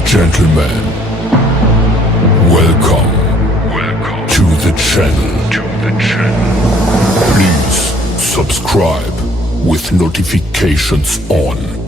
and gentlemen, welcome to the channel. Please subscribe with notifications on.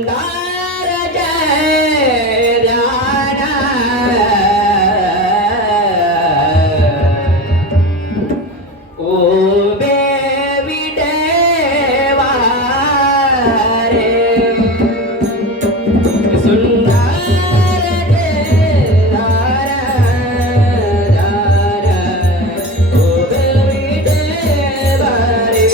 सुंदर जय राणा उभे विटेवा रे सुंदर जय राणा उभे विटेवा रे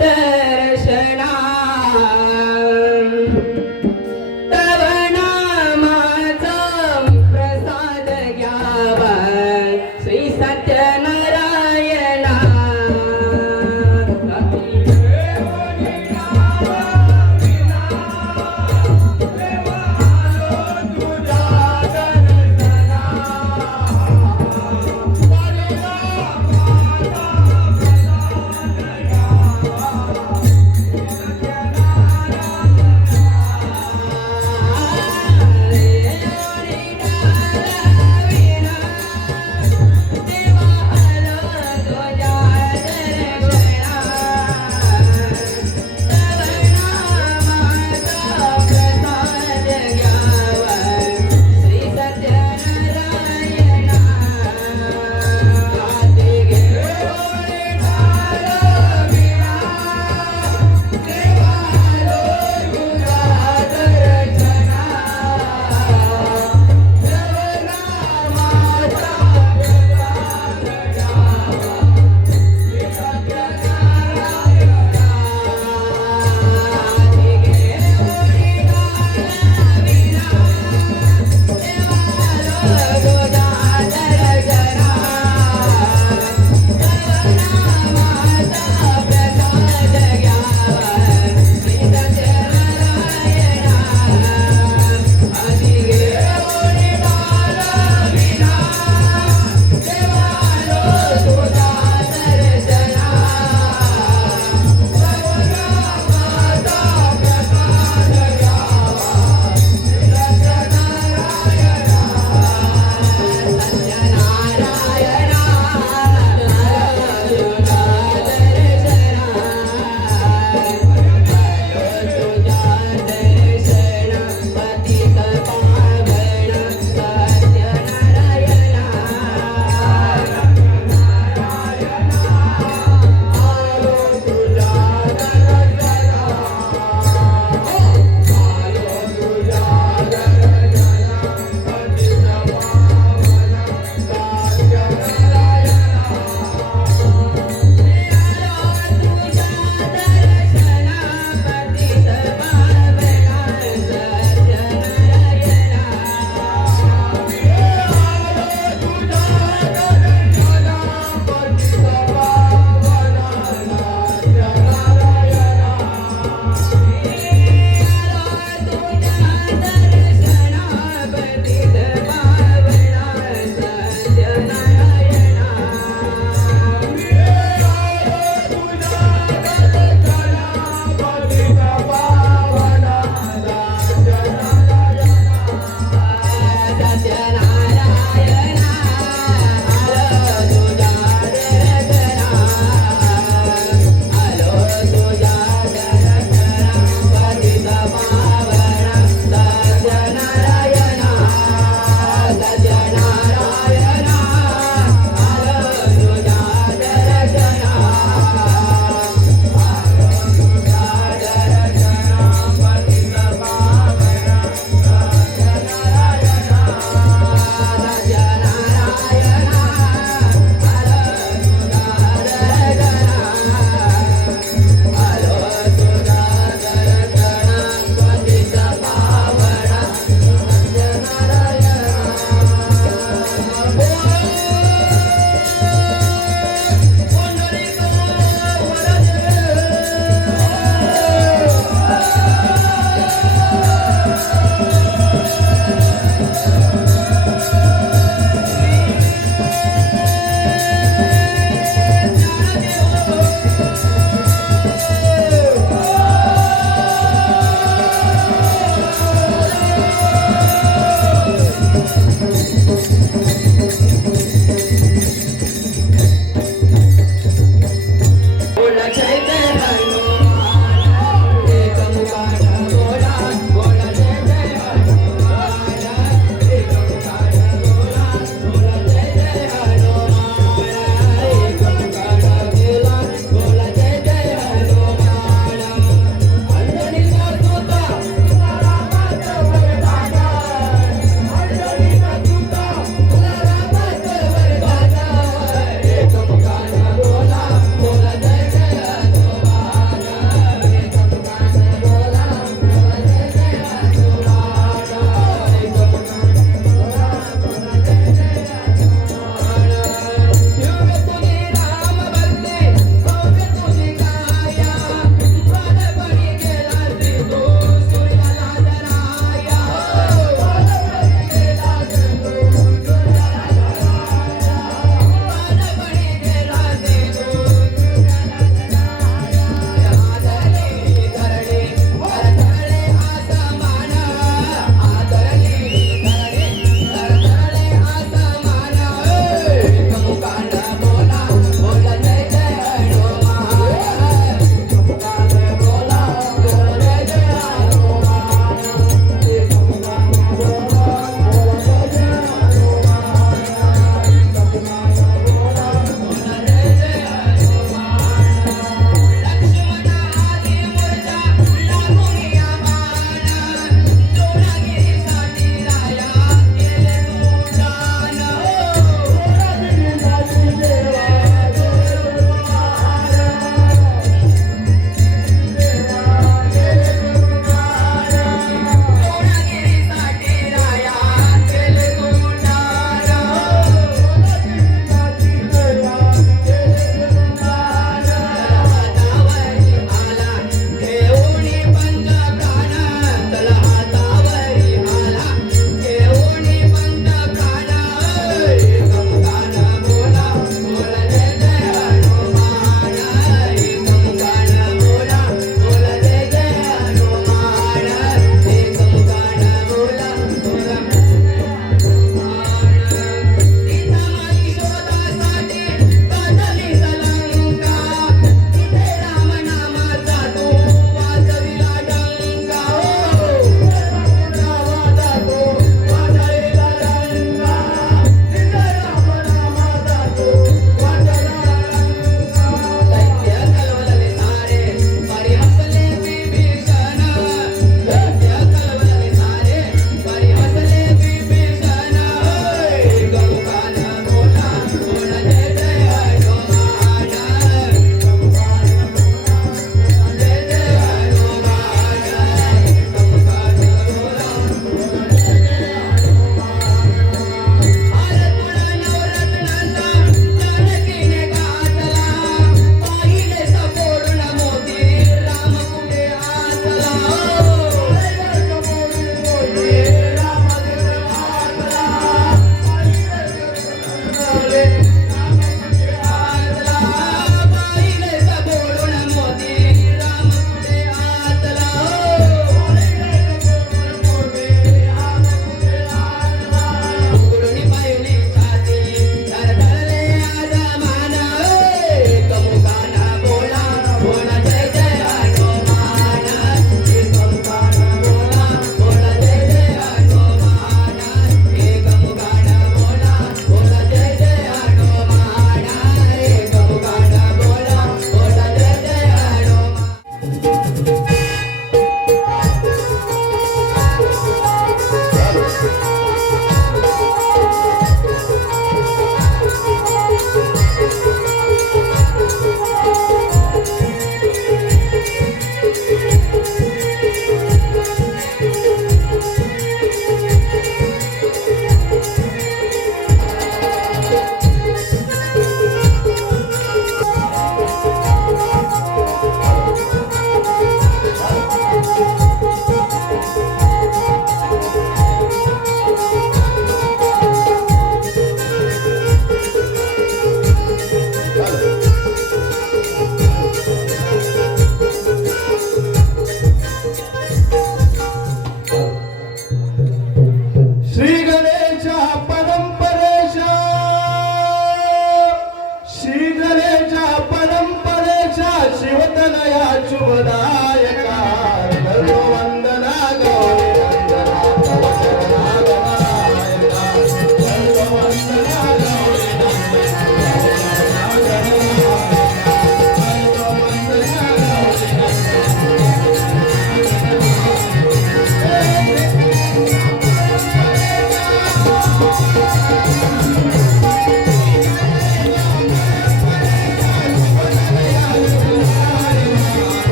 दर्शना तव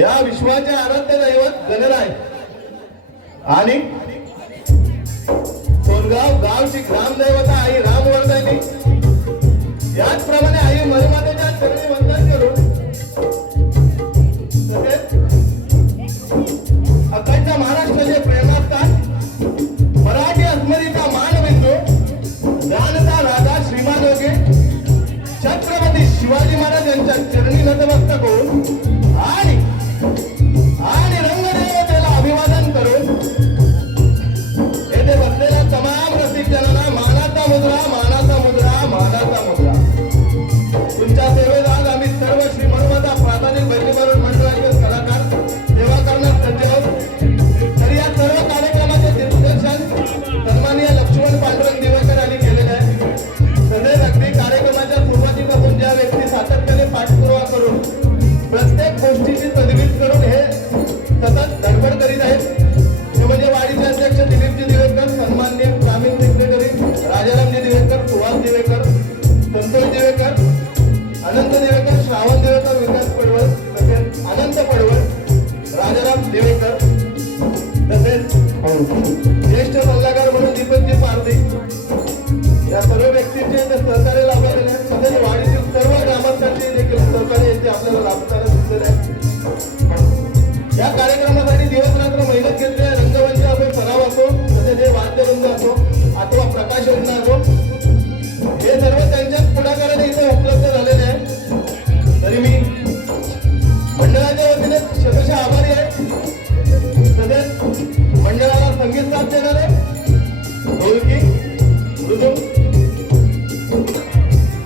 या विश्वाचे आराध्य दैवत गणराय आणि सोनगाव गावची ग्रामदैवता आई रामवर्धनी, याचप्रमाणे आई मलमातेच्या चरणी वंदन करून तसेच अखंड महाराष्ट्राचे प्रेमास्थान मराठी अस्मदीचा मानबिंदू जानता राजा श्रीमान योगी छत्रपती शिवाजी महाराज यांच्या चरणी नतमस्तक होऊन आणि रंगदेवतेला अभिवादन करून येथे बसलेल्या तमाम रसिक जनांना मानाचा मुद्रा मानाचा मुद्रा मानाचा मुद्रा. तुमच्या सेवेत आज आम्ही सर्व श्री मनोमाता प्राथमिक बैठकीवरून मंडळाचे कलाकार सेवा करण्यास सज्ज आहोत. तर या सर्व कार्यक्रमाचे दिग्दर्शन सन्माननीय लक्ष्मण पांडुरंग दिवेकर यांनी केलेले आहे. तसेच अगदी कार्यक्रमाच्या सुरुवातीपासून ज्या व्यक्ती सातत्याने पाठपुरावा करून प्रत्येक गोष्टीची तजवीज करून हे सतत धडपड करीत आहेत, ते म्हणजे वाडीचे अध्यक्ष दिलीपजी दिवेकर, सन्माननीय ग्रामीण सेक्रेटरी राजारामजी दिवेकर, सुहास दिवेकर, संतोष दिवेकर, अनंत दिवेकर, श्रावण दिवेकर, विकास पडवळ, तसेच अनंत पडवळ, राजाराम दिवेकर, तसेच ज्येष्ठ सल्लागार म्हणून दीपकजी पारधी, या सर्व व्यक्तींचे ते सहकार्य लाभलेले आहेत. तसेच वाडीतील सर्व ग्रामस्थांचे देखील सहकार्य यांचे आपल्याला लाभताना दिसलेले आहे. या कार्यक्रमासाठी दिवस रात्र मेहनत घेतली आहे. रंगमंच असो, सराव असो, तसेच हे वाद्यवृंद असो अथवा प्रकाश योजना असो, हे सर्व त्यांच्याच पुढाकाराने इथे उपलब्ध झालेले आहे. तरी मी मंडळाच्या वतीने शतशः आभारी आहे. तसेच मंडळाला संगीत साथ देणारे ढोलकी, मृदुंग,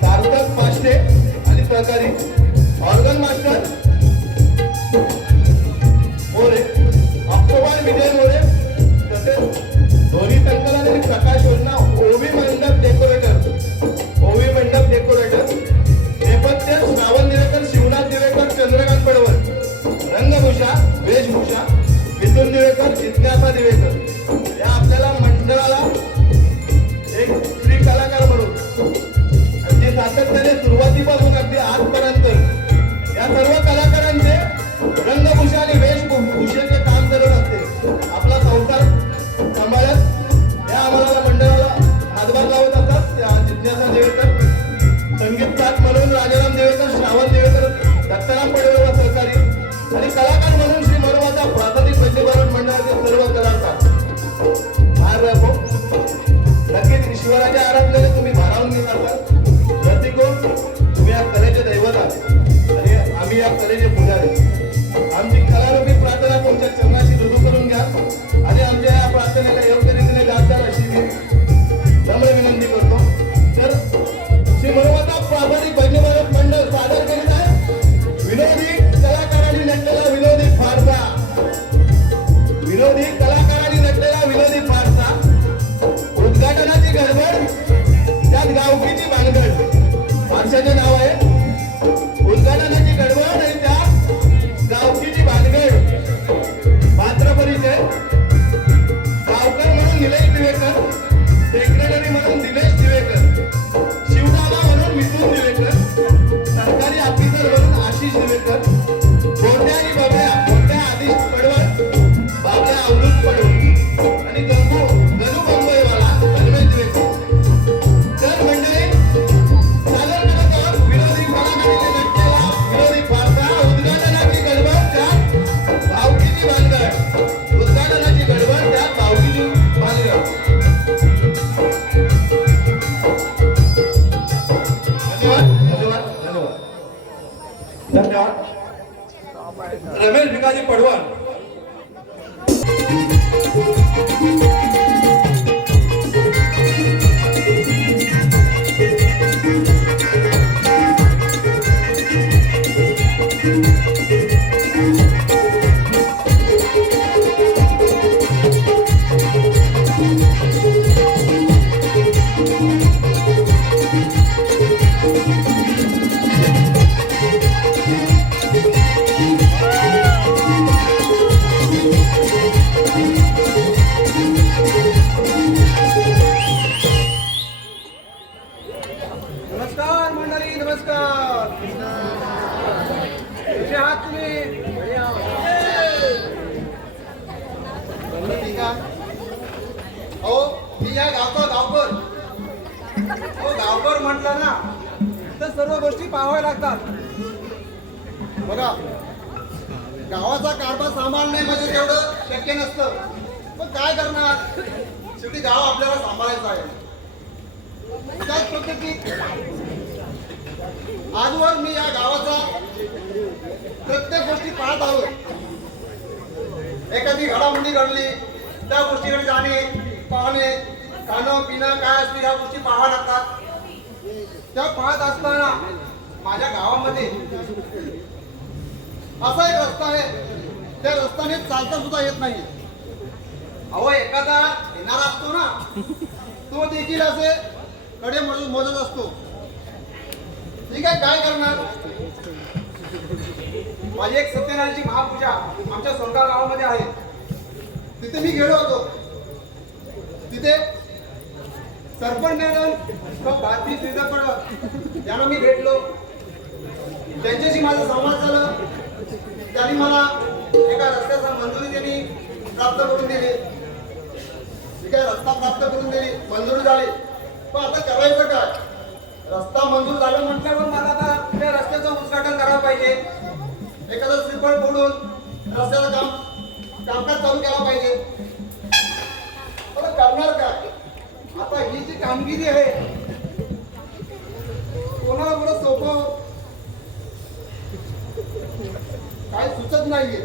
सार्थक पाष्टे आणि सहकारी ऑर्गन मास्टर मोरे, ऑक्टोबर विजय मोरे, तसेच ध्वनी संकलन आणि प्रकाश योजना ओवी मंडप डेकोरेटर, नेपथ्य श्रावण दिवेकर, शिवनाथ दिवेकर, चंद्रकांत पडवळ, रंगभूषा वेशभूषा मिथुन दिवेकर, जिज्ञासा दिवेकर, या आपल्याला मंडळाला एक स्त्री कलाकार म्हणून जे सातत्याने सुरुवातीपासून अगदी आजपर्यंत या सर्व कलाकारांचे रंगभूषा आणि वेशभूषेचे काम करत असते. आपला संसार सांभाळत या आम्हाला मंडळाला हातभार लावत असतात. त्या जिज्ञासा दिवेकर, संगीत साथ म्हणून राजाराम दिवेकर, श्रावण दिवेकर, दत्ताराम पडवळ व सहकारी, आणि कलाकार म्हणून श्री मनोमाता प्राथमिक बैठकीवरून मंडळाचे सर्व कलाकार. नक्कीच ईश्वराच्या आराधनेने तुम्ही भारावून घेत असाल. रसिको, तुम्ही या कलेचे दैवत आहात आणि आम्ही या कलेचे पुजारी. बक्षीस निमित्त गोंड्या आणि बाबड्या, गोंड्या आदिश पडवळ, बाबड्या अवधूत पडवळ आणि गणू मुंबईवाला गणवेश देतो. तर मंडळी सादर करत आहोत विरोधी कलाकारांच्या नाट्याला विरोधी पार्था उद्घाटनाची गडबड त्यात भावकीची भानगड, उद्घाटनाची गडबड त्यात भावकीची भानगड. धन्यवाद धन्यवाद धन्यवाद. रमेश भिकाजी पडवळ. नमस्कार मंडळी, नमस्कार. कसे आहात तुम्ही? ठीक आहे. अहो मी या गावचा गावकर. हो, गावकर म्हटलं ना तर सर्व गोष्टी पाहाव्या लागतात. बघा गावाचा कारभार सांभाळणे म्हणजे तेवढं शक्य नसतं, पण काय करणार, शेवटी गाव आपल्याला सांभाळायचं आहे. त्याच पद्धतीत आजवर मी या गावाचा प्रत्येक गोष्टी पाहत आलो. एखादी घडामोडी घडली त्या गोष्टीकडे जाणे, पाहणे, खाणं पिणं काय असते ह्या गोष्टी पाहाव्या लागतात. त्या पाहत असताना माझ्या गावामध्ये असा एक रस्ता आहे, त्या रस्त्याने चालता सुद्धा येत नाही. अहो, एखादा येणारा असतो ना, तो देखील असे कडे मोजत असतो. ठीक आहे, काय करणार. माझी एक सत्यनारायणची महापूजा आमच्या सोनगाव गावामध्ये आहे. तिथे मी गेलो होतो. तिथे सरपंच मॅडम भारती श्रीधर यांना मी भेटलो. त्यांच्याशी माझं संवाद झालं. त्यांनी मला एका रस्त्याचा मंजुरी त्यांनी प्राप्त करून दिली. ठीक आहे, रस्ता प्राप्त करून दिली, मंजुरी झाली. पण आता करायचं काय. रस्ता मंजूर झालं म्हटल्यावर मला आता त्या रस्त्याचं उद्घाटन करायला पाहिजे. एखादं श्रीफळ फोडून रस्त्याचं कामकाज चालू केला पाहिजे. पण करणार काय. आता ही जी कामगिरी आहे कोणाला एवढं सोपं काय सुचत नाहीये.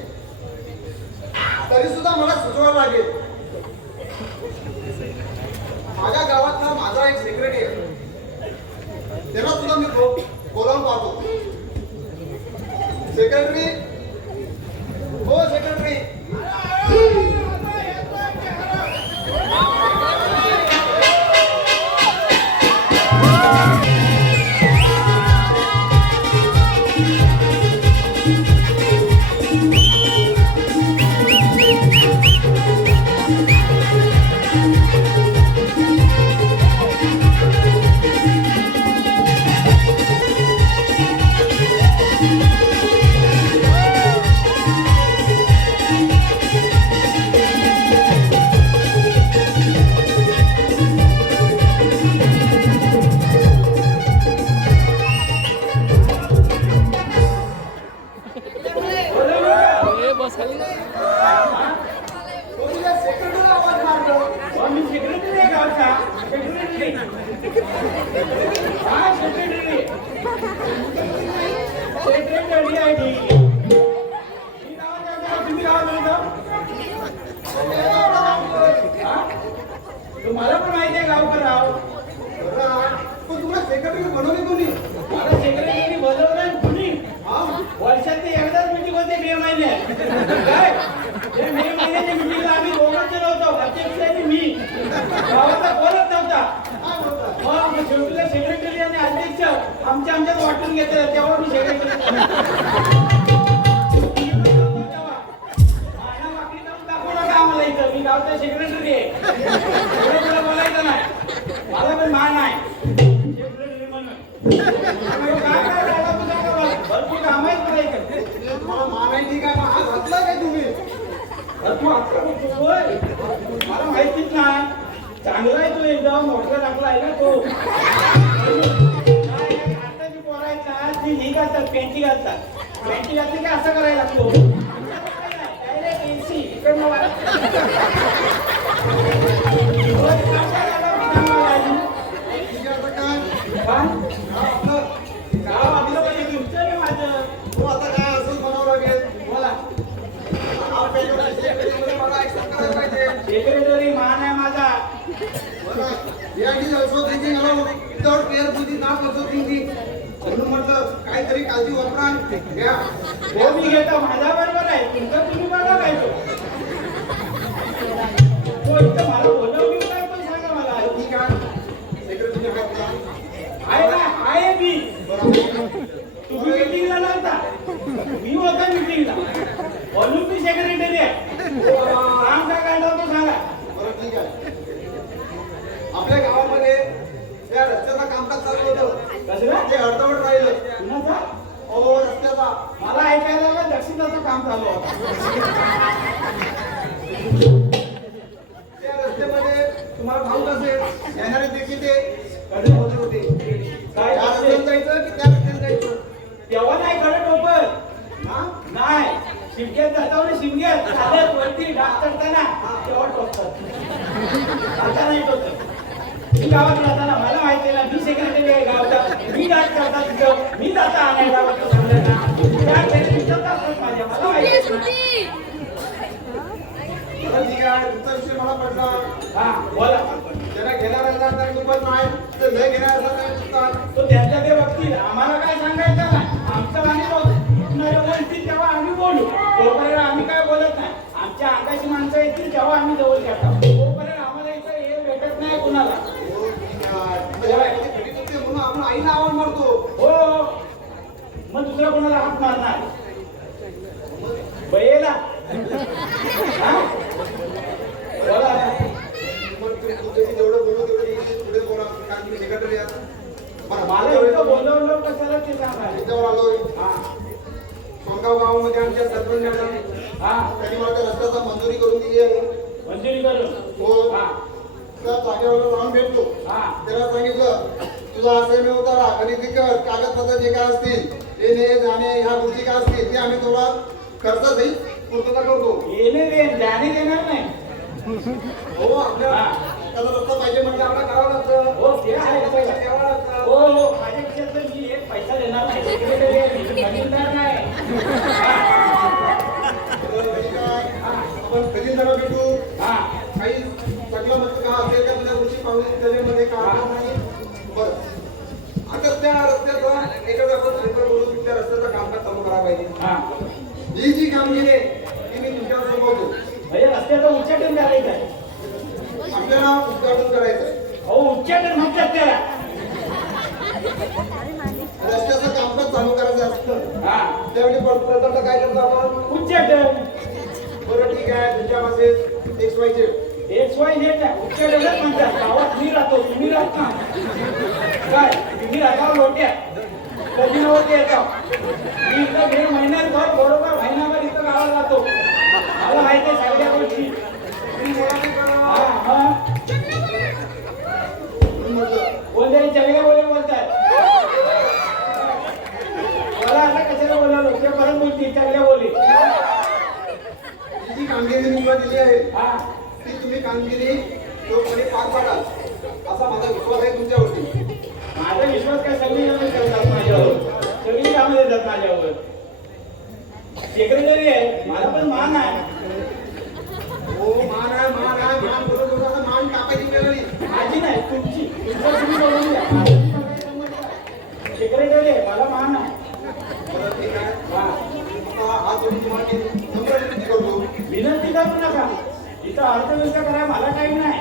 तरी सुद्धा मला सुचवावं लागेल. माझ्या गावातला माझा एक सेक्रेटरी आहे. त्याला सुद्धा मी बोलावून पाहतो. सेक्रेटरी, हो सेक्रेटरी. तुम्हाला पण माहिती आहे गावकर राव. पण तुम्हाला सेक्रेटरी बनवले कोणी. मला सेक्रेटरी बोलवलं कुणी. वर्षातली एकदाच मिटिंग होते मे महिन्यात. काय ते मे महिन्याच्या मिटिंगला आम्ही दोघंच नव्हतो. अध्यक्ष आणि मी. गावाचा कोणच नव्हता. मग शेवटीला सेक्रेटरी आणि अध्यक्ष आमच्यात वाटून घेतलं. तेव्हा मी सेक्रेटरी आम्हाला इथं. मी गावचा सेक्रेटरी आहे. तुला बोलायचं नाही. मला पण मान आहे सेक्रेटरी म्हणून. काय काय भरपूर काम आहेत. नाही ठीक आहे मग हा घातला काय तुम्ही अरे तू आता बोलतोय मला माहितीच नाही चांगला आहे तो एकदम मोठा टाकला आहे ना तो आता जी पोरं आहेत ना ती ही घालतात पेंटी घालतात पेंटी घातली की असं करायला लागतो डायरेक्ट एसी इकडनं वाला. ठीक आहे आता काय काय? आपलं गाव आपलं पाहिजे तुमचं रे माझं तू आता काय असंच बनावं लागेल बोला आपल्या मला ऍक्सेप्ट करायला पाहिजे सेक्रेटरी मान आहे माझा Yeah, he is also thinking about without carefully not also thinking. म्हणून म्हटलं काहीतरी काळजी वापरा घ्या हो मी घेतो माझा बरोबर आहे तुमचं तुम्ही बघा काय तो तो इथं मला बोलवली काय पण सांगा मला ठीक आहे सेक्रेटरी आहे ना आहे मी बरोबर तुम्ही मीटिंगला नव्हता मी होता मीटिंगला म्हणून मी सेक्रेटरी आहे काम काय काढला तो सांगा बरं ठीक आहे आपल्या गावामध्ये त्या रस्त्याचं कामकाज चालू होतं कसं ते अर्धवट राहिलं कुणाचा हो रस्त्याचा मला ऐकायला आलं दक्षिणाचं काम चालू होतं त्या रस्त्यामध्ये तुम्हाला ठाऊक असेल येणारे देखील ते कधी होत होते काय त्या करते? रस्त्याने जायचं की त्या रस्त्याने जायचं तेव्हा नाही खरं टोपत हा नाही शिमग्यात जाता ना शिमग्यात चालत वरती डाक करताना तेव्हा टोचतात आता नाही टोचत मी गावात राहताना मला माहिती आहे ना मी सेक्रेटरी आहे गावचा मी डाक करता तिथं मी जाता आणायला वाटतं समजायला त्या घरी विचारतात असतात माझ्या मला माहिती आहे ना. बरं ठीक आहे तुमचा विषय मला पडला हा बोला ज्यांना घेणाऱ्याला तर दुपार नाही तर न घेणाऱ्याला काय चुकतात तो त्यांच्या ते बघतील आम्हाला काय सांगायचं ना आमचं आम्ही बोलतील तेव्हा आम्ही बोलू तोपर्यंत आम्ही काय बोलत नाही आमच्या अंगाची माणसं येतील तेव्हा आम्ही जवळ घेतो तोपर्यंत आम्हाला इथं हे भेटत नाही कुणाला हो ठीक आहे घरी होते म्हणून आपण आईला आवाज मारतो हो मग दुसऱ्या कोणाला हात मारणार बयेला हा? बोला मग तुम्ही जेवढं बोलू तेवढं पुढे बोला कारण तुम्ही सेक्रेटरी आहात बरं मला इथं बोलवलं कशाला ते सांगा इथं आलोय हा सोनगाव गावामध्ये आमच्या सरपंच मॅडम हा त्यांनी मला त्या रस्त्याचा मंजुरी करून दिली आहे मंजुरी करून हो हा त्या जागेवर जाऊन भेटतो हा त्याला सांगितलं तुझा असे मी उतारा खरेदी कर कागदपत्र जे काय असतील येणे जाणे ह्या गोष्टी काय असतील ते आम्ही तुला खर्च सहित पूर्तता करतो येणे दे जाणे देणार नाही हो आपल्या हा. त्याला रस्ता पाहिजे म्हणजे आपल्या गावाला लागतं हो ते आहे पैसे द्यावा लागतं हो हो माझ्यापेक्षा तर मी एक पैसा देणार नाही सेक्रेटरी आहे मी खजिनदार नाही बरं, ठीक आहे. आपण कधी जरा भेटू हा काही चांगलं मत का असेल त्या तुझ्या गोष्टी पाहून त्याच्यामध्ये का नाही बरं आता त्या रस्त्याचा एखादा आपण पेपर बोलून त्या रस्त्याचं कामकाज चालू करायला पाहिजे हा ही जी कामगिरी आहे ती मी तुमच्यावर सोपवतो म्हणजे रस्त्याचं उच्चाटन करायचं आहे आपल्याला उद्घाटन करायचं आहे हो उच्चाटन म्हणतात त्याला रस्त्याचं कामकाज चालू करायचं असतं हा त्यावेळी प्रथम काय करतो आपण उच्चाटन बरं ठीक आहे तुमच्या भाषेत x y z x y z उच्चाटनच म्हणतात गावात मी राहतो तुम्ही राहत ना काय तुम्ही राहता लोट्यात कधी नव्हते येतो मी इथं 1.5 महिन्यात बरोबर महिनाभर इथं गावात राहतो मला माहिती आहे सगळ्या गोष्टी तुम्ही मराठी करा. हा मग म्हणून म्हटलं कोणतरी चांगल्या बोले बोलतात मला आता कशाला बोलावलं ते परत बोलतील चांगल्या बोली ही जी कामगिरी मी तुला दिली आहे हा ती तुम्ही कामगिरी योग्यपणे पार पाडाल असा माझा विश्वास आहे तुमच्यावरती माझा विश्वास काय सगळी कामं करतात माझ्यावर सगळी कामं देतात माझ्यावर सेक्रेटरी आहे मला पण मान आहे हो मान आहे मान बोलत होता तर मान कापायची वेळ आली. माझी नाही तुमची तुमचं तुम्ही बोलून घ्या सेक्रेटरी आहे मला मान आहे बरं ठीक आहे हा आता हा तुम्ही तुम्हाला नम्र विनंती करतो विनंती करू नका इथं अर्थव्यवस्था करायला मला टाईम नाही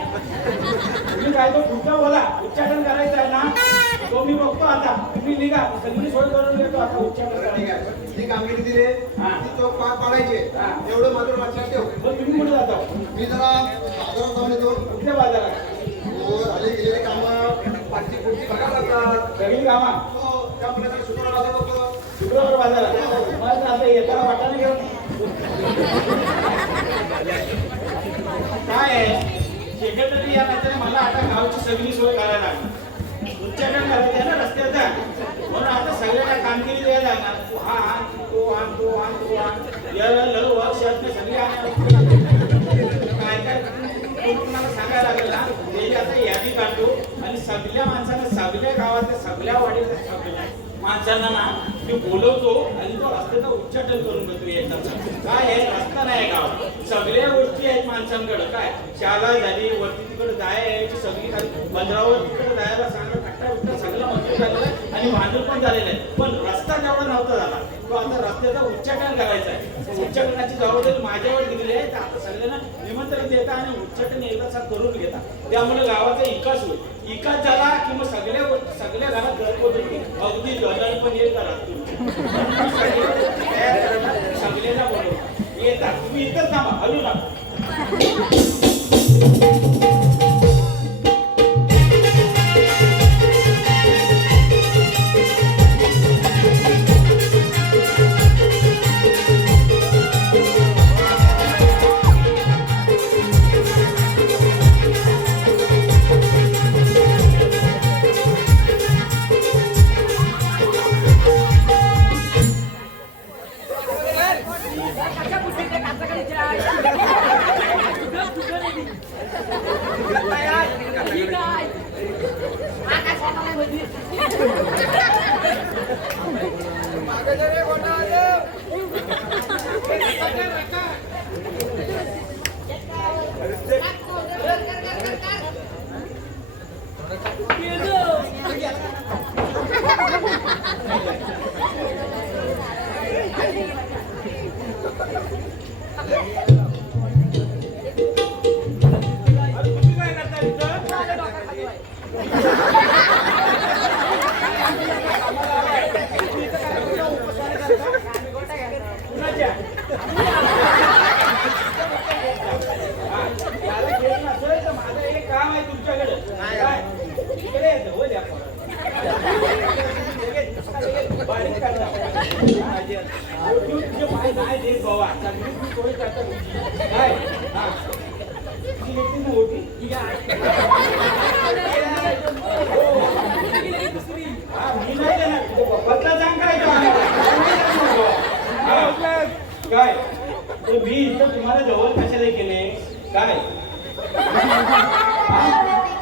तुम्ही काय तो पुढचा बोला उच्चाटन करायचं आहे ना तो मी बघतो आता तुम्ही निघा सगळी सोय करून देतो आता उच्चाटन बरं ठीक करायचं आहे जी कामगिरी दिली हा. ती चोख पार पाडायची हा. एवढं मात्र लक्षात ठेव मग तुम्ही कुठे जाता मी जरा बाजारात जाऊन येतो कुठल्या बाजारात हो झाली गेलेली कामं पाचशे पुढची बघा लागतात सगळी कामा हो त्या पुण्याचा शुक्रवार बघतो शुक्रवार बाजारात मला आता येताना वाटाणे घेऊन काय आहे सेक्रेटरी या नात्याने मला आता गावची सगळी सोय करायला लागली. उच्चाटन करायचं आहे ना रस्त्याचा, म्हणून आता सगळ्यांना कामगिरी द्यायला लागणार. तू हा आण, तो आण, तो आण, तो आण, या लढू वर्षात सगळी काय काय तुम्हाला सांगायला लागेल ना. त्याची आता यादी काढतो आणि सगळ्या माणसांना, सगळ्या गावातल्या, सगळ्या वाडीतल्या सगळ्या माणसांना ना मी बोलवतो आणि तो रस्त्याचा उच्चाटन करून घेतो. येतात काय आहे, रस्ता नाही गावात, सगळ्या गोष्टी आहेत माणसांकडे. काय शाळा झाली, वरती तिकडे जायची सगळी खाली बंदरावर तिकडे जायला सांगा, कट्टा बिट्टा सगळं मंजूर झालेलं आहे आणि भांडून पण झालेलं आहे. पण रस्ता तेवढा नव्हता झाला. तो आता रस्त्याचा उच्चाटन करायचा आहे. उच्चाटनाची जबाबदारी माझ्यावर दिलेली आहे. तर आता सगळ्यांना निमंत्रण देता आणि उच्चाटन एकदा करून घेता. त्यामुळे गावाचा विकास होईल. विकास झाला की मग सगळ्या घरात घरपोच अगदी गरज पण हे करा. सगळ्यांना बोलवता येतात. तुम्ही इथंच थांबा, हलू नका. काय तर मी इथं तुम्हाला जवळ कशाला केले काय?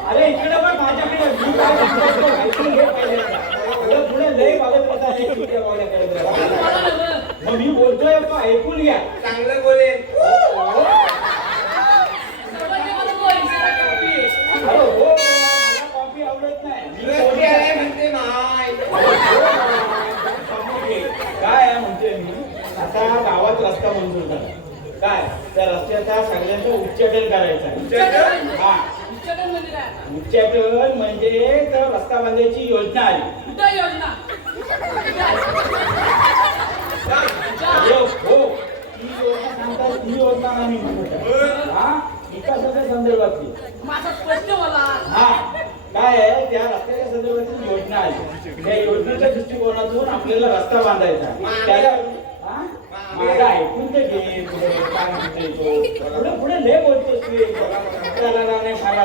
अरे इकडे पण माझ्याकडे मी काय पुढे लय बघत मग मी बोलतोय ऐकून घ्या. चांगलं बोलेल. अरे हो मला कॉफी आवडत नाही. म्हणते नाही काय आहे म्हणते मी आता गावात रस्ता मंजूर झाला. काय त्या रस्त्याचा सगळ्यांचं उच्चाटन करायचं आहे. हा उच्चाटन म्हणजे तर रस्ता बांधायची योजना आली. हो ती योजना सांगतात, ती योजना आम्ही म्हणतो. हा विकासाच्या संदर्भातली हा काय आहे त्या रस्त्याच्या संदर्भातली योजना आली. त्या योजनेच्या दृष्टिकोनातून आपल्याला रस्ता बांधायचा. त्याला माझा ऐकून तर घे काय म्हणते पुढे पुढे लय बोलतोस त्याला नाही खायला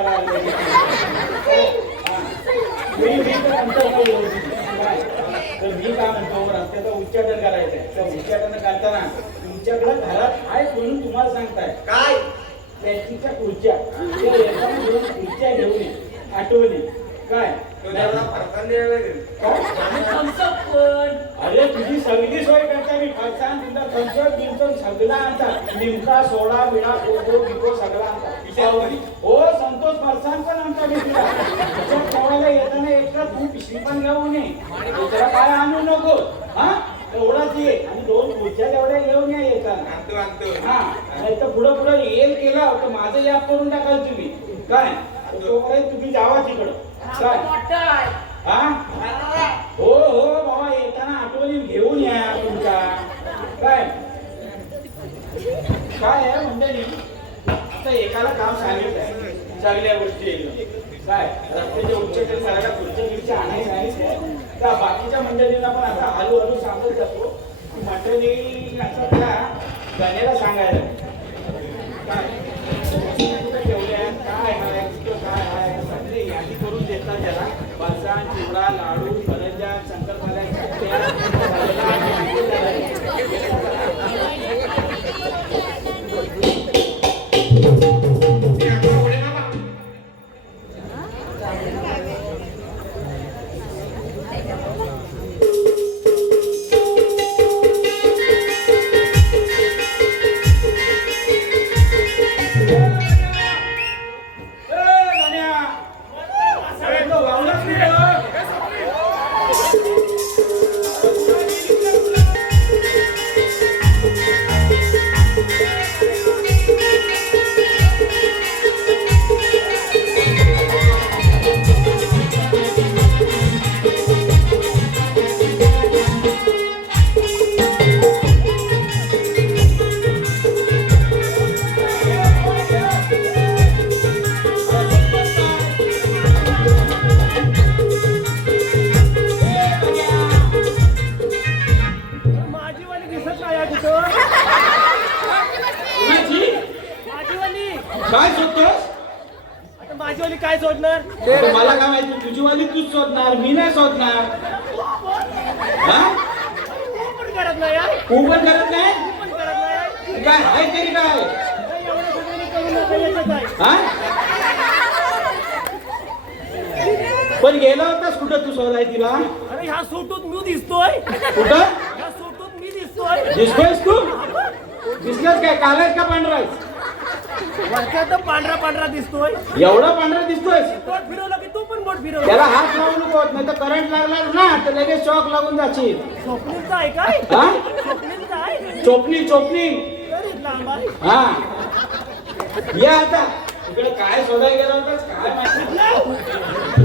तर मी काय म्हणतो रस्त्याचं उच्चाटन करायचं आहे. तर उच्चाटन करताना तुमच्याकडे घरात आहे म्हणून तुम्हाला सांगताय काय प्लॅस्टिकच्या खुर्च्या खुर्च्या घेऊन ये आठवणी काय अरे तुझी सगळी सोय करता मी फरसान तुमचा थम्सअप बिमसअप सगळा आणता. लिमका सोडा बिडा कोको बिको सगळा आणता. हो संतोष फरसान पण आणता मी तुला. ठेवायला येताना एकदा तू पिशवी पण घेऊन ये. दुसरा काय आणू नको. हा एवढाच ये आणि 2 खुर्च्या तेवढ्या घेऊन या येताना. हा नाही तर पुढं पुढं येल केला तर माझं याप करून टाकाल तुम्ही. काय तोपर्यंत तुम्ही जावा तिकडं. काय हा हो हो बाबा येताना आठवणी घेऊन या तुमच्या. काय काय आहे म्हणजे आता एकाला काम सांगितलंय सगळ्या गोष्टी काय रस्त्याच्या उच्चतेने सगळ्या खुर्च्या बिर्च्या आणायच्या त्या बाकीच्या मंडळींना पण आता हळूहळू सांगत जातो की मंडळी गण्याला सांगायला काय कुठे ठेवल्या काय आहे कुठं काय आहे सगळे यादी करून देतात त्याला फरसाण चिवडा लाडू करंजा शंकरपाळ्या माझीवाली दिसत नाही आहे कुठं काय शोधतोस आता माझीवाली काय जोडणार मला काय माहिती तुझी वाली तूच शोधणार मी नाही शोधणार हा तू पण करत नाही यार. तू पण करत नाही तू पण करत नाही काय आहे तरी काय काही एवढं सगळ्यांनी करू नका याच्यात आहे. हा पण गेला होतास कुठं तू शोधाय तिला अरे ह्या सूटूत मी दिसतोय कुठं ह्या सूटूत मी दिसतोय दिसतोयस तू दिसलास काय कालायस का पांढरायस वरच्यात पांढरा पांढरा दिसतोय एवढा पांढरा दिसतोयस बोट फिरवलं की तू पण बोट फिरव त्याला हात लावू नको नाही तर करंट लागला ना तर लगेच शॉक लागून जाशील स्वप्नीलचा आहे काय हा स्वप्नीलचा आहे चोपणी चोपणी तरी लांब आहे हा या आता तिकडे काय शोधाय गेला होतास काय माहिती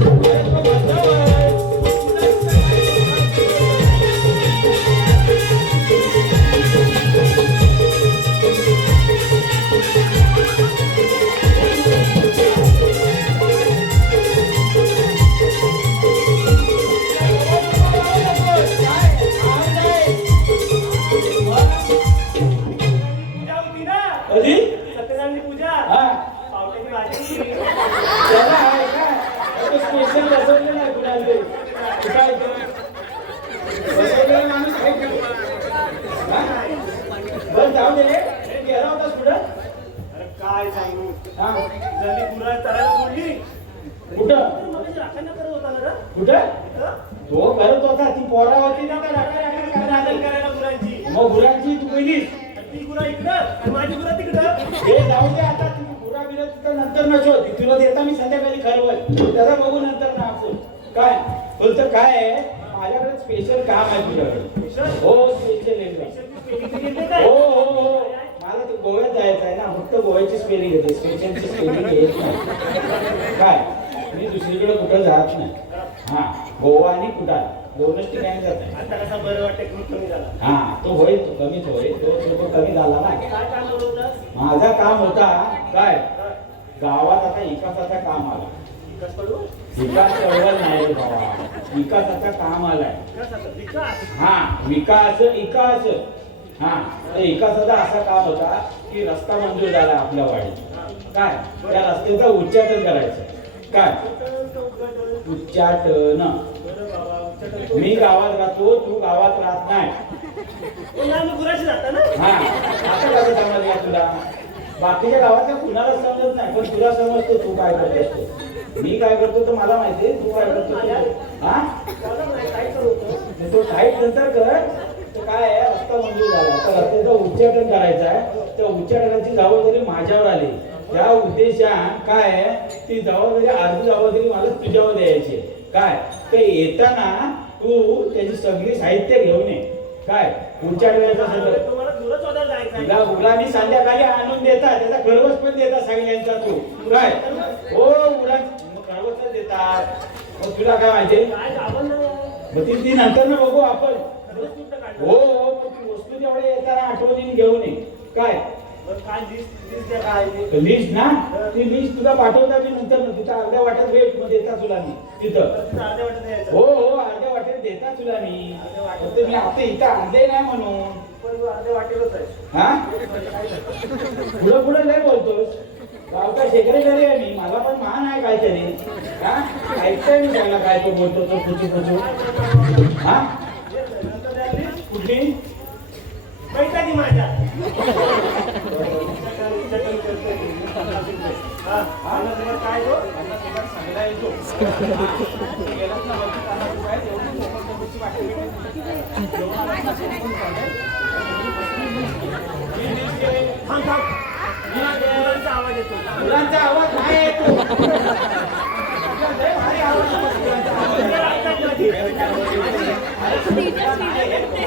पूजा होती ना कधी सत्यनारायणची पूजा हा पावट्याची भाजी होती. त्याला आहे का आता स्पेशल बसवलेलं आहे कुणाला ते. कुठं आहे ते? बसवलेला माणूस आहे का? हा? बरं जाऊ दे हे गेला होतास कुठं अरे काय सांगू हा जल्दी पुन्हा तरायला सोडली कुठं मग राखायला करत होता ना रे? कुठं हं? तो करत होता ती पोरा होती ना का राखण करायला गुरांची मग गुरांची तू पहिलीस ती गुरा इकडं आणि माझी गुरा तिकडं हे जाऊ दे आता तू गुरा बिरा तिथं नंतर नसो तुला देता मी संध्याकाळी खरवत त्याचा बघू नंतर ना आपण काय बोलतं काय आहे माझ्याकडे स्पेशल काम आहे तुझ्याकडे हो स्पेशल एकदम हो हो हो मला ते गोव्यात जायचं आहे ना फक्त गोव्याची स्पेलिंग येते स्पेशलची स्पेलिंग येत नाही काय मी दुसरीकडे कुठं जात नाही हा गोवा आणि कुठं दोनच ठिकाणी जात आहे आता कसा बरं वाटतं खूप कमी झाला हा तो होईल तो कमीच होईल तो कमी झाला ना काय काम होतं माझा काम होता काय गावात आता विकासाचा काम आला विकास पडू विकास चळवळ नाही रे बाबा विकासाचा काम आलाय विकास विकास हा विकास विकास हा तर विकासाचा असा काम होता की रस्ता मंजूर झाला आपल्या वाडीत काय त्या रस्त्याचं उच्चाटन करायचं काय उच्चाटन बरं बाबा उच्चाटन मी गावात राहतो तू गावात राहत नाही आम्ही गुराशी जाता ना हा असं कसं समजलं तुला बाकीच्या गावातल्या कुणाला समजत नाही पण तुला समजतो तू काय करतोस मी काय करतो तर मला माहितीये तू काय करतो हा मला नाही काय करत तो टाईट नंतर कर तर काय आहे रस्ता मंजूर झाला आता रस्त्याचं उच्चाटन करायचं आहे त्या उच्चाटनाची जबाबदारी माझ्यावर आली त्या उद्देशान काय आहे ती जबाबदारी अर्धी जबाबदारी मला तुझ्यावर द्यायची काय ते येताना तू त्याची सगळी साहित्य घेऊन ये काय उच्चाटनाचं सगळं तुम्हाला दूरच ऑर्डर जायचं तुला उला मी संध्याकाळी आणून देता त्याचा खरवस पण देता सगळ्यांचा तू काय हो उला खरवस देतात मग तुला काय माहिती काय गावन मग ती नंतर ना बघू आपण हो हो मग ती वस्तू तेवढे येताना आठवणीने घेऊन ये काय काय लिस्ट काय लिस्ट ना ती लिस्ट तुला पाठवता मी नंतर ना तिथं अर्ध्या वाट्यात भेट मग देता तुला मी तिथं अर्ध्या वाटत यायचं हो हो अर्ध्या वाट्यात देता तुला मी फक्त मी आता इथं आणले नाही म्हणून अर्धे वाटेलच आहे. हा पुढं पुढं लय बोलतोस. गावचा सेक्रेटरी आहे मी, मला पण मान आहे काहीतरी. हा ऐकतोय मी त्याला काय तो बोलतो तो पुचू पुचू. हा नंतर द्याल रे. कुठली पैसा दे माझ्या. हा हा नंतर काय तो सांगायला येतो. गेलाच ना वरती कानात तू काय एवढी मोकळी वाटली. थांब थांब. मुलांचा आवाज येतो. मुलांचा आवाज नाही येतो. भारी आवाज येतो मुलांचा आवाज. मुलं ऐकत नाही.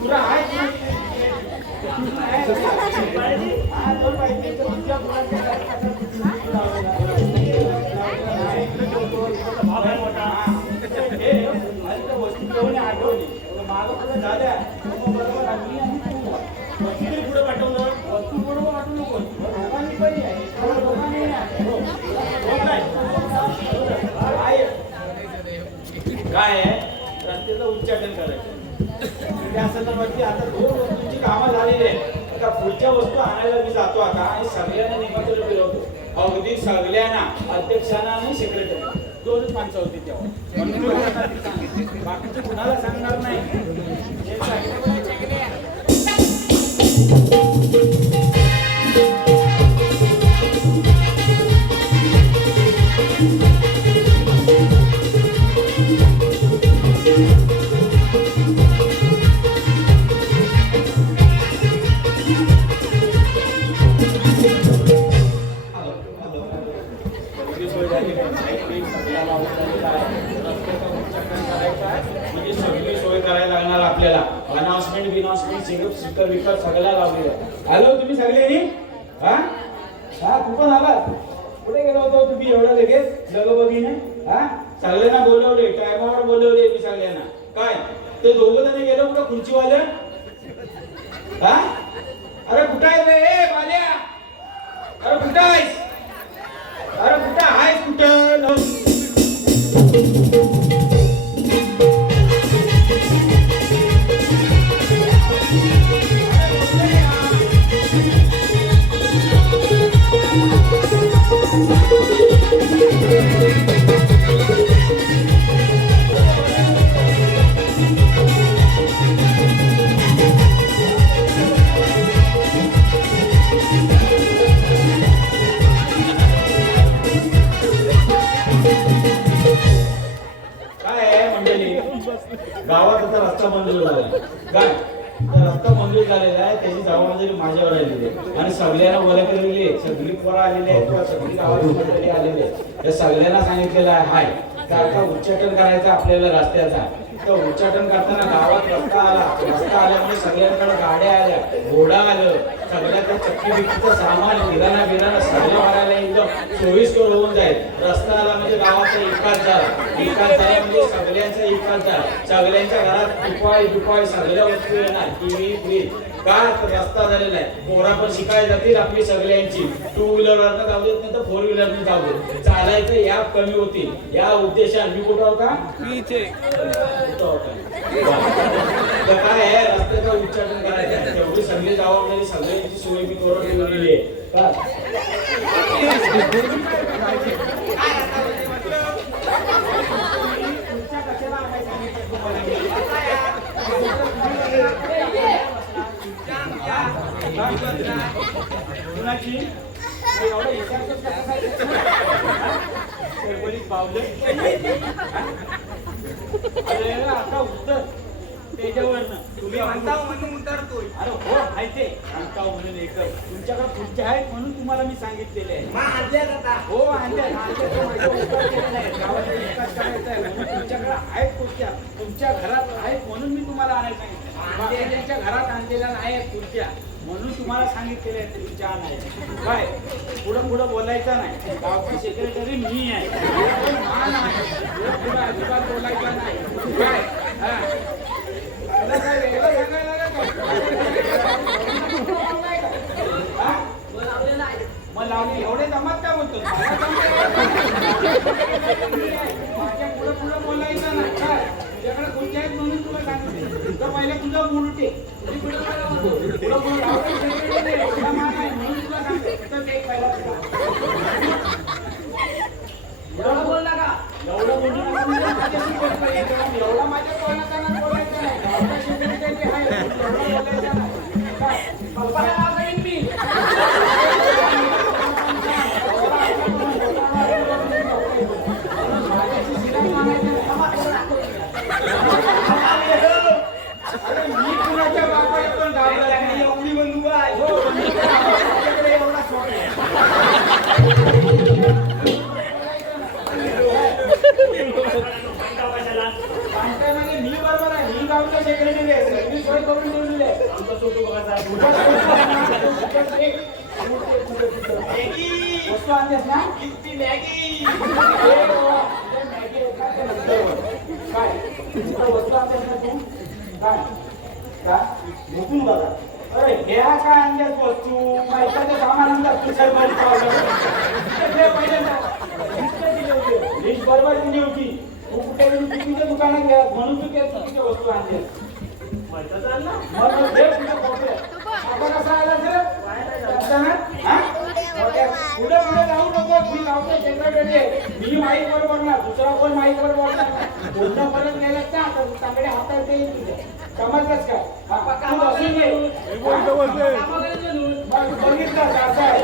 तुला आहे की नाही? हा, दोन पाहिजे. तुमच्या मुलांच्या भाव आहे मोठा. हे, आणि त्या वस्तू घेऊन आठवली. मागं पुढं झाल्या. मग बरोबर आम्ही आणि तू. वस्तू तरी पुढे पाठवलं. वस्तू बरोबर वाटू नको. दोघांनी पण आहे. दोघांनी आहे. हो. हो काय? आहे. काय आहे रस्त्याचं उच्चाटन करायचं. त्या संदर्भातली आता 2 वस्तूंची कामं झालेली आहेत. आता पुढच्या वस्तू आणायला मी जातो आता आणि सगळ्यांना निमंत्रण फिरवतो. अगदी सगळ्यांना, अध्यक्षांना आणि सेक्रेटरी 2च माणसं होती तेव्हा. म्हणून मी आता सांगितलं. बाकीचे कुणाला सांगणार नाही. हे सांगितलं. म्हणजे सगळी सोय करायला लागणार आपल्याला. अनाउन्समेंट बिनाउन्समेंट स्पीकर विकर सगळ्या लावलेलं. आलो तुम्ही सगळ्यांनी. हा हा तू पण आला. कुठे गेला होता तुम्ही एवढा लगेच लगबगीने? हा सगळ्यांना बोलवले, टायमावर बोलवले मी सगळ्यांना. काय ते दोघं जण गेलो कुठं खुर्चीवाले? हा अरे कुठं आहे रे बाल्या? अरे कुठं आहेस? अरे कुठं आहेस कुठं? गावात आता रस्ता मंजूर झाला. काय रस्ता मंजूर झालेला आहे त्याची जबाबदारी माझ्यावर आलेली आहे. आणि सगळ्यांना बोलायलेली आहे. सगळी पोरं आलेली आहेत किंवा सगळी गावाची मंडळी आलेली आहेत. या सगळ्यांना सांगितलेलं आहे की आता उच्चाटन करायचं आपल्याला रस्त्याचा. तर उच्चाटन करताना गावात रस्ता आला. रस्ता आल्यामुळे सगळ्यांकडे गाड्या आल्या, घोडा आलं, सगळ्याकडे चक्की बिक्कीचं सामान किराणा बिराणा सगळं भरायला एकदम सोयीस्कर होऊन जाईल. रस्ता आला म्हणजे गावाचा एकाच झाला. एकाच झाला म्हणजे सगळ्यांचा एकाच झाला. सगळ्यांच्या घरात दुपाय सगळ्या वस्तू येणार. टीव्ही फ्रीज का रस्ता झालेला आहे. पोरा पण शिकायला जातील आपली सगळ्यांची. 2 व्हीलरवरनं जाऊ देत नाही तर 4 व्हीलरने जाऊ देत. चालायचं या कमी होतील या उद्देशाने. मी कुठं होता? तर काय आहे रस्त्याचं उच्चाटन करायचं. तेवढी सगळी जबाबदारी सगळ्यांची सोय मी करून ठेवलेली आहे. कुणाची एवढं विचारतोस का कसं? पावलं अरे आता उत्तर त्याच्यावरनं तुम्ही म्हणता म्हणून उतरतोय. अरे हो माहिती म्हणता म्हणून एक तुमच्याकडे पुढचे आहेत म्हणून तुम्हाला मी सांगितलेले आहे. हो आणल्या तुमच्याकडे आहेत खुर्च्या तुमच्या घरात आहेत म्हणून मी तुम्हाला आणायला सांगितलं. त्यांच्या घरात आणलेल्या नाही आहेत खुर्च्या म्हणून तुम्हाला सांगितलेले आहे तुमच्या आणायला. काय पुढं बोलायचं नाही. गावचा सेक्रेटरी मी आहे. मान आहे. पुढं अजिबात बोलायचं नाही. काय तुला काय वेगळं सांगायला मग लावले एवढे जमात का बोलतो? माझ्या पुढं बोलायचं नाही. काय तुझ्याकडे खुर्च्या आहेत म्हणून तुला सांगितलं. पहिलं तुझं तुझा मूड उठे तुला मूड आवडेल तुला मान आहे म्हणून तुला सांगते फक्त ते पहिला एवढं बोल नका एवढं बोलू नका म्हणजे माझ्याशी बोलता येतं एवढा माझ्या कोणाला बोलायचं नाही गावचा शेतकरी आहे एवढं बोलायचं नाही काय कल्पना नाव करीन मी अरे मी कुणाच्या बापा येतो गावाला एवढी बंधू आहे हो माझ्याकडे एवढा शॉट आहे म्हणजे मी बरोबर आहे मी गावचा सेक्रेटरी आहे मी सोय करून ठेवलेली आहे आमचा सोटू बघा वस्तू आणतेस ना किती मॅगी काय वस्तू आणतेस ना तू काय काय मुकून बघा अरे ह्या काय आणल्यास वस्तू एखाद्या सामान आणतात तू सरकारी लिस्ट बरोबर दिली होती तू कुठे चुकीच्या दुकानात गेला म्हणून तू त्या चुकीच्या वस्तू आणल्यास आपण असं आला पुढे पुढे जाऊ नको मी गावचा सेक्रेटरी आहे मी माईक वर बोलणार दुसरा कोण माईक वर बोलणार बोलणं परत गेलात ना तर चांगले हातात येईल तुझे समजलंच काय तू बसून नाही बघितलं असं आहे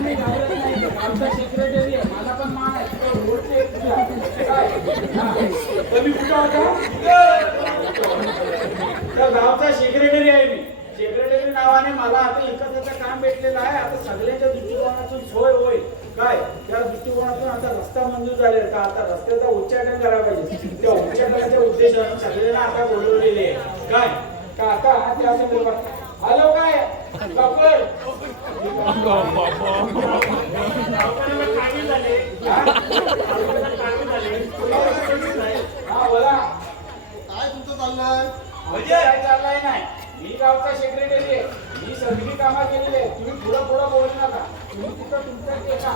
आमचा सेक्रेटरी आहे मला पण मान आहे मी कुठं होता गावचा सेक्रेटरी आहे मी सेक्रेटरी नावाने मला आता एखाद्याचं काम भेटलेलं आहे आता सगळ्यांच्या दृष्टिकोनातून सोय होईल काय त्या दृष्टिकोनातून आता रस्ता मंजूर झालेला का आता रस्त्याचा उच्चाटन करायला पाहिजे त्या उच्चाटनाच्या उद्देशाने सगळ्यांना आता बोलवलेले आहे काय का आता त्या संदर्भात हॅलो काय कपूर हा बोला काय तुमचं चाललंय म्हणजे काय चाललंय नाही मी गावचा सेक्रेटरी आहे मी सगळी कामं केलेली आहे तुम्ही पुढं पुढं बोलू नका तुम्ही तिथं तुमचं केला